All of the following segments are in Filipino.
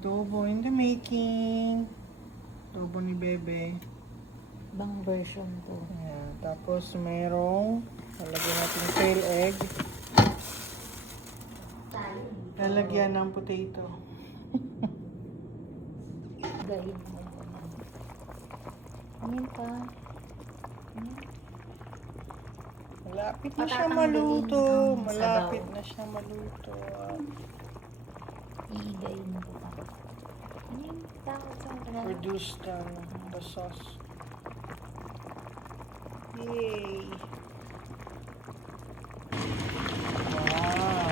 Adobo in the making. Adobo ni Bebe. Ibang version to. Ayan. Tapos merong lalagyan natin quail egg. Lalagyan ng potato. Gain mo pa na. Amin pa. Malapit na siya Patatanggalin maluto. ang Malapit sabaw. na siya maluto. Iigayin ko pa. Amin, takot sa mga. Produce the sauce. Yay! Wow!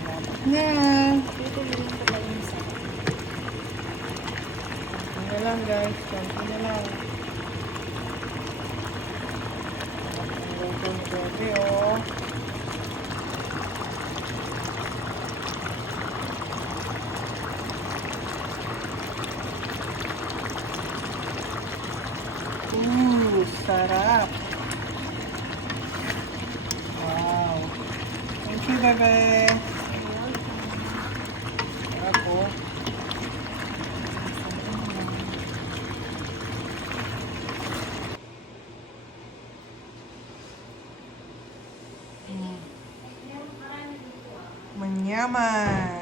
Malapit na! Tutuloyin ko pa yung sa. Konti na lang guys. Konti na lang. Ang luto ni Bebe oh. Sarap. Wow. Thank you, Bebe. Sarap po. Manyaman.